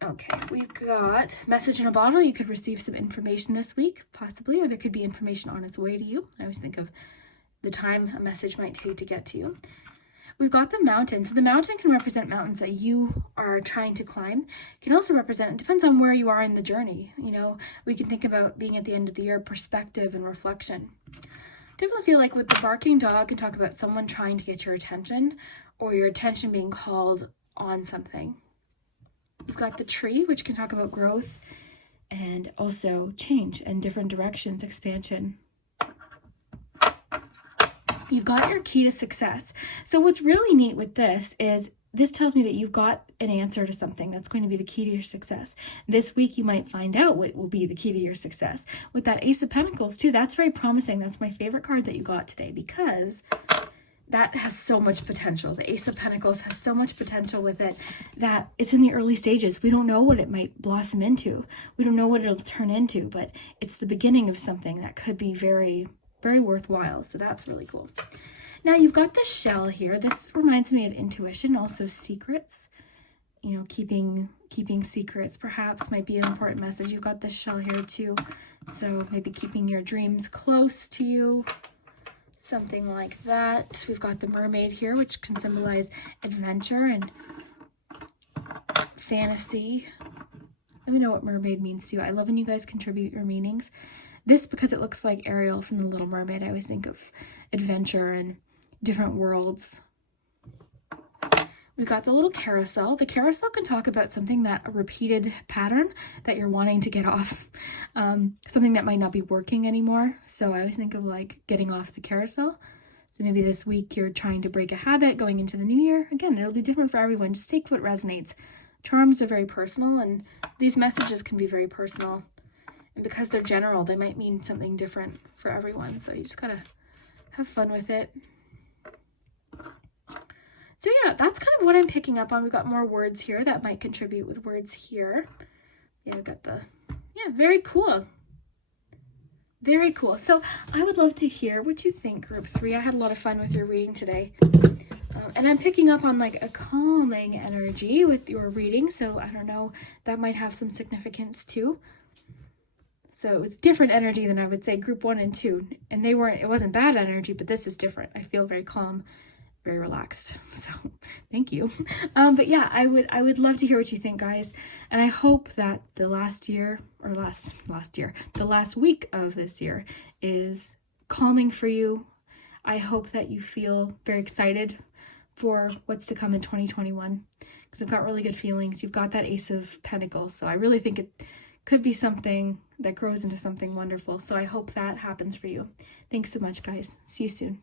Okay, we've got message in a bottle. You could receive some information this week, possibly, or there could be information on its way to you. I always think of the time a message might take to get to you. We've got the mountain. So the mountain can represent mountains that you are trying to climb. It can also represent, it depends on where you are in the journey. You know, we can think about being at the end of the year, perspective and reflection. Definitely feel like with the barking dog, can talk about someone trying to get your attention or your attention being called on something. We've got the tree, which can talk about growth and also change and different directions, expansion. You've got your key to success. So what's really neat with this is this tells me that you've got an answer to something that's going to be the key to your success. This week, you might find out what will be the key to your success. With that Ace of Pentacles too, that's very promising. That's my favorite card that you got today because that has so much potential. The Ace of Pentacles has so much potential with it that it's in the early stages. We don't know what it might blossom into. We don't know what it'll turn into, but it's the beginning of something that could be very, very worthwhile. So that's really cool. Now you've got the shell here. This reminds me of intuition, also secrets. You know, keeping secrets perhaps might be an important message. You've got the shell here too. So maybe keeping your dreams close to you. Something like that. We've got the mermaid here, which can symbolize adventure and fantasy. Let me know what mermaid means to you. I love when you guys contribute your meanings. This, because it looks like Ariel from The Little Mermaid, I always think of adventure and different worlds. We got the little carousel. The carousel can talk about something that a repeated pattern that you're wanting to get off, something that might not be working anymore. So I always think of like getting off the carousel. So maybe this week you're trying to break a habit going into the new year. Again, it'll be different for everyone. Just take what resonates. Charms are very personal, and these messages can be very personal. And because they're general, they might mean something different for everyone. So you just gotta have fun with it. So yeah, that's kind of what I'm picking up on. We've got more words here that might contribute with words here. Yeah, we've got the, yeah, very cool. Very cool. So I would love to hear what you think, group 3. I had a lot of fun with your reading today. And I'm picking up on like a calming energy with your reading. So I don't know, that might have some significance too. So it was different energy than I would say group 1 and 2. And it wasn't bad energy, but this is different. I feel very calm, very relaxed. So thank you. But yeah, I would love to hear what you think, guys. And I hope that the last week of this year is calming for you. I hope that you feel very excited for what's to come in 2021, because I've got really good feelings. You've got that Ace of Pentacles. So I really think it could be something that grows into something wonderful. So I hope that happens for you. Thanks so much, guys. See you soon.